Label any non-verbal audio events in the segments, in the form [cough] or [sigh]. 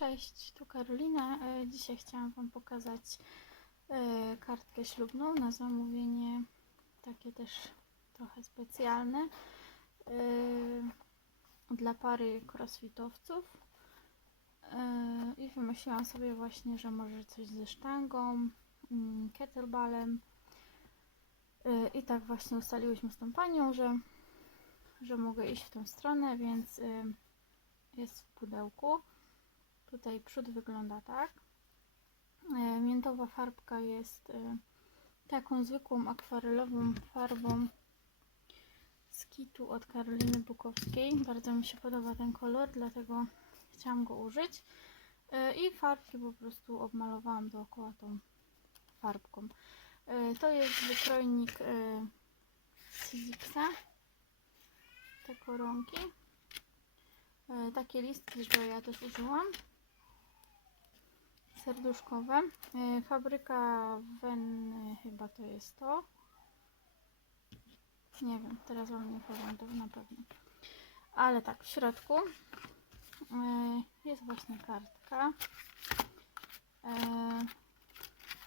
Cześć, tu Karolina. E, Dzisiaj chciałam Wam pokazać e, kartkę ślubną na zamówienie, takie też trochę specjalne, e, dla pary crossfitowców. I wymyśliłam sobie właśnie, że może coś ze sztangą, mm, kettlebellem. E, I tak właśnie ustaliłyśmy z tą panią, że, że mogę iść w tą stronę, więc jest w pudełku. Tutaj przód wygląda tak. E, Miętowa farbka jest e, taką zwykłą akwarelową farbą z kitu od Karoliny Bukowskiej. Bardzo mi się podoba ten kolor, dlatego chciałam go użyć. E, I farbki po prostu obmalowałam dookoła tą farbką. To jest wykrojnik Sizixa. Te koronki. Takie listki, że ja też użyłam serduszkowe. E, Fabryka Wen chyba to jest to. Nie wiem, teraz wam nie powiem to na pewno. Ale tak, w środku e, jest właśnie kartka e,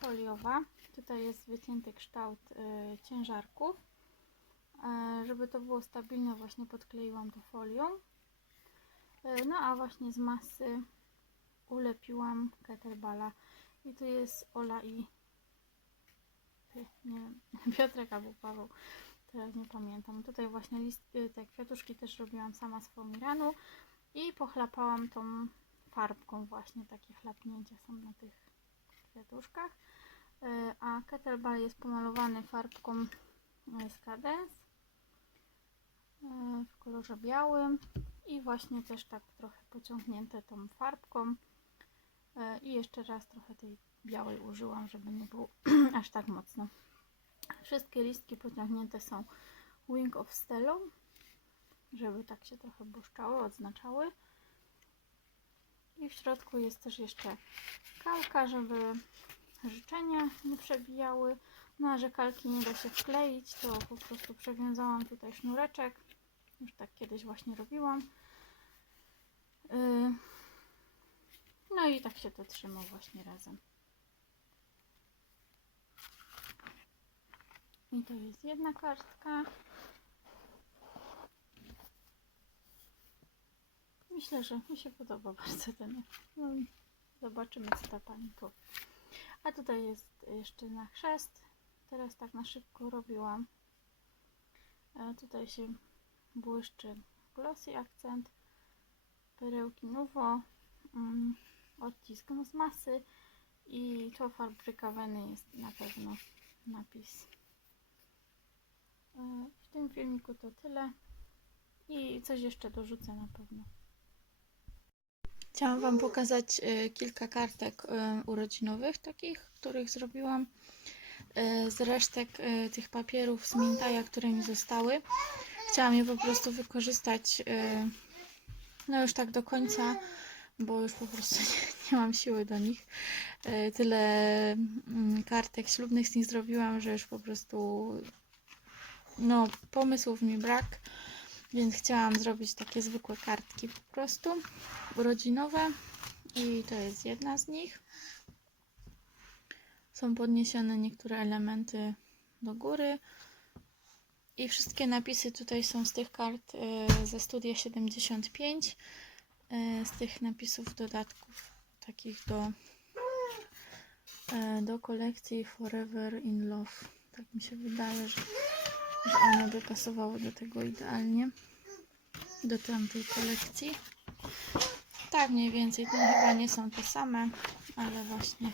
foliowa. Tutaj jest wycięty kształt e, ciężarków. E, Żeby to było stabilne, właśnie podkleiłam to folią. E, No a właśnie z masy ulepiłam kettlebella i tu jest Ola i nie wiem, [laughs] Piotrek albo Paweł, teraz nie pamiętam. Tutaj właśnie list, y, te kwiatuszki też robiłam sama z fomiranu i pochlapałam tą farbką właśnie, takie chlapnięcia są na tych kwiatuszkach. Y, A kettlebell jest pomalowany farbką y, z Cadence y, w kolorze białym i właśnie też tak trochę pociągnięte tą farbką. E, I jeszcze raz trochę tej białej użyłam, żeby nie było [clears throat] aż tak mocno. Wszystkie listki pociągnięte są Wing of Stellą, żeby tak się trochę błyszczały, odznaczały. I w środku jest też jeszcze kalka, żeby życzenia nie przebijały. No a że kalki nie da się wkleić, to po prostu przewiązałam tutaj sznureczek. Już tak kiedyś właśnie robiłam. Yy, no i tak się to trzyma właśnie razem. I to jest jedna kartka. Myślę, że mi się podoba [laughs] bardzo ten. No, zobaczymy, co ta pani powie. A tutaj jest jeszcze na chrzest. Teraz tak na szybko robiłam. E, tutaj się błyszczy glossy akcent, perełki Nuvo, mm, odcisk z masy i to fabryka Weny jest na pewno napis. E, W tym filmiku to tyle i coś jeszcze dorzucę na pewno. Chciałam Wam pokazać e, kilka kartek e, urodzinowych, takich, których zrobiłam z resztek tych papierów z Mintaja, które mi zostały. Chciałam je po prostu wykorzystać no już tak do końca, bo już po prostu [laughs] nie, nie mam siły do nich. E, Tyle mm, kartek ślubnych z nich zrobiłam, że już po prostu no pomysłów mi brak, więc chciałam zrobić takie zwykłe kartki po prostu urodzinowe i to jest jedna z nich. Są podniesione niektóre elementy do góry. I wszystkie napisy tutaj są z tych kart e, ze studia 75, e, z tych napisów dodatków takich do, e, do kolekcji Forever in Love. Tak mi się wydaje, że, że one by pasowały do tego idealnie, do tamtej kolekcji. Tak, mniej więcej, to chyba nie są te same, ale właśnie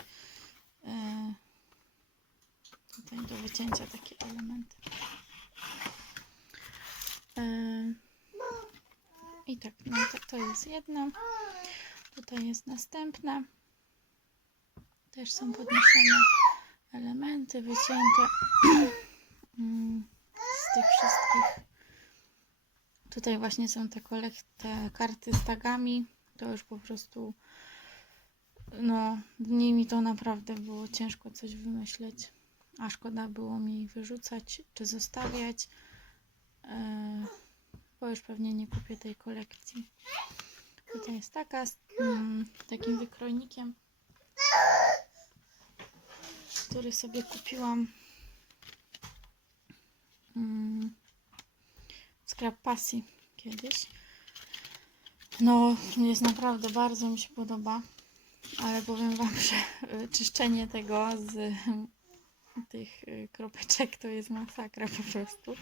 e, tutaj do wycięcia takie elementy. Yy, I tak, no to, to jest jedna. Tutaj jest następna. Też są podniesione elementy wycięte [clears throat] mm, z tych wszystkich. Tutaj właśnie są te, te karty z tagami. To już po prostu no, nimi to naprawdę było ciężko coś wymyśleć. A szkoda było mi wyrzucać czy zostawiać. E, bo już pewnie nie kupię tej kolekcji. Tutaj jest taka z mm, takim wykrojnikiem, który sobie kupiłam mm, Scrap Passy kiedyś. No, jest naprawdę bardzo mi się podoba, ale powiem Wam, że czyszczenie tego z tych y, kropeczek to jest masakra po prostu.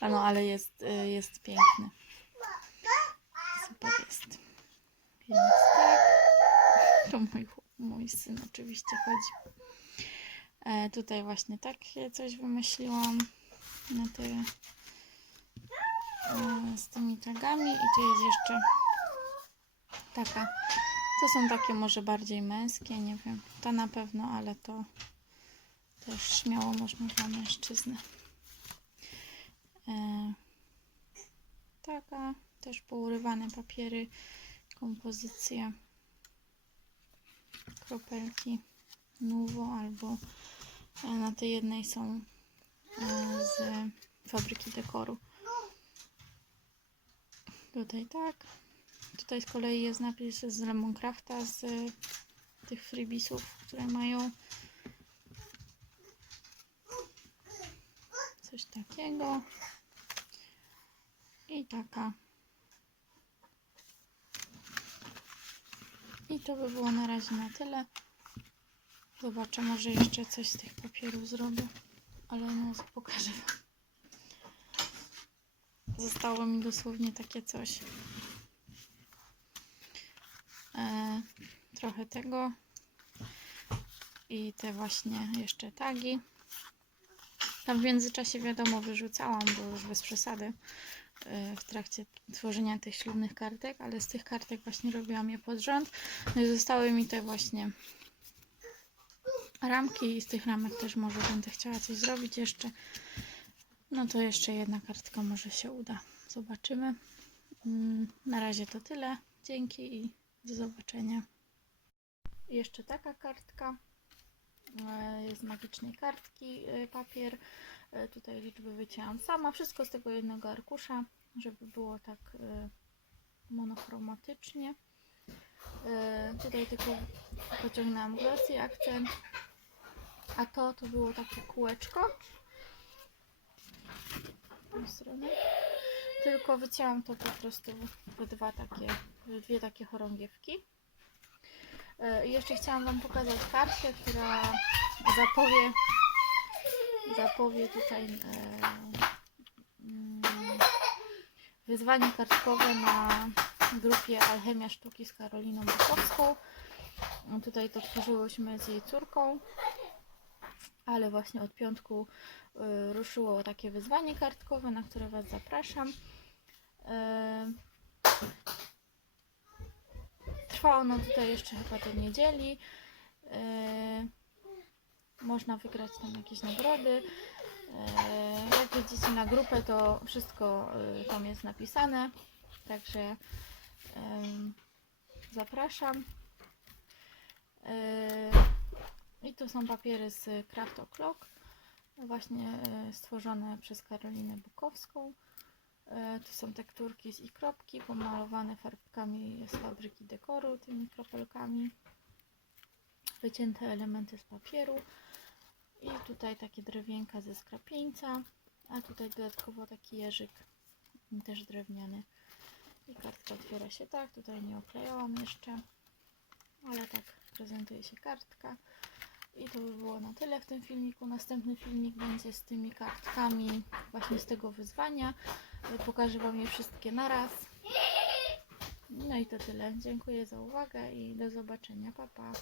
No, ale jest, y, jest piękny. Super jest. Więc tak. To mój, mój syn oczywiście chodzi. E, tutaj właśnie takie coś wymyśliłam na te e, z tymi tagami i tu jest jeszcze taka. To są takie może bardziej męskie, nie wiem. Ta na pewno, ale to też śmiało można dla mężczyzny. E, taka, też pourywane papiery, kompozycje, kropelki, nuwo albo e, na tej jednej są e, z fabryki dekoru. Tutaj tak. Tutaj z kolei jest napis z Lemoncrafta, z tych freebisów, które mają coś takiego. I taka. I to by było na razie na tyle. Zobaczę, może jeszcze coś z tych papierów zrobię. Ale no, pokażę wam. Zostało mi dosłownie takie coś. E, trochę tego. I te właśnie jeszcze tagi. Tam w międzyczasie wiadomo wyrzucałam, bo już bez przesady e, w trakcie tworzenia tych ślubnych kartek, ale z tych kartek właśnie robiłam je pod rząd. No i zostały mi te właśnie ramki i z tych ramek też może będę chciała coś zrobić jeszcze. No to jeszcze jedna kartka może się uda. Zobaczymy. Mm, Na razie to tyle. Dzięki i do zobaczenia. Jeszcze taka kartka. E, z magicznej kartki e, papier. E, Tutaj liczby wycięłam sama. Wszystko z tego jednego arkusza, żeby było tak monochromatycznie. Tutaj tylko pociągnęłam glossy akcent. A to to było takie kółeczko. Tylko wycięłam to po prostu w dwa takie, w dwie takie chorągiewki. E, jeszcze chciałam Wam pokazać kartkę, która zapowie, zapowie tutaj e, mm, wyzwanie kartkowe na grupie Alchemia Sztuki z Karoliną Bukowską. Tutaj to tworzyłyśmy z jej córką, ale właśnie od piątku y, ruszyło takie wyzwanie kartkowe, na które Was zapraszam. Trwa ono tutaj jeszcze chyba do niedzieli. Y, Można wygrać tam jakieś nagrody. Y, Jak wejdziecie na grupę, to wszystko y, tam jest napisane. Także zapraszam. I tu są papiery z Craft O'Clock, właśnie stworzone przez Karolinę Bukowską. Y, Tu są tekturki z kropki pomalowane farbkami z fabryki dekoru, tymi kropelkami. Wycięte elementy z papieru. I tutaj takie drewienka ze skrapieńca. A tutaj dodatkowo taki jeżyk, też drewniany. I kartka otwiera się tak. Tutaj nie oklejałam jeszcze, ale tak prezentuje się kartka. I to by było na tyle w tym filmiku. Następny filmik będzie z tymi kartkami właśnie z tego wyzwania. Pokażę Wam je wszystkie naraz. No i to tyle. Dziękuję za uwagę i do zobaczenia. Pa, pa.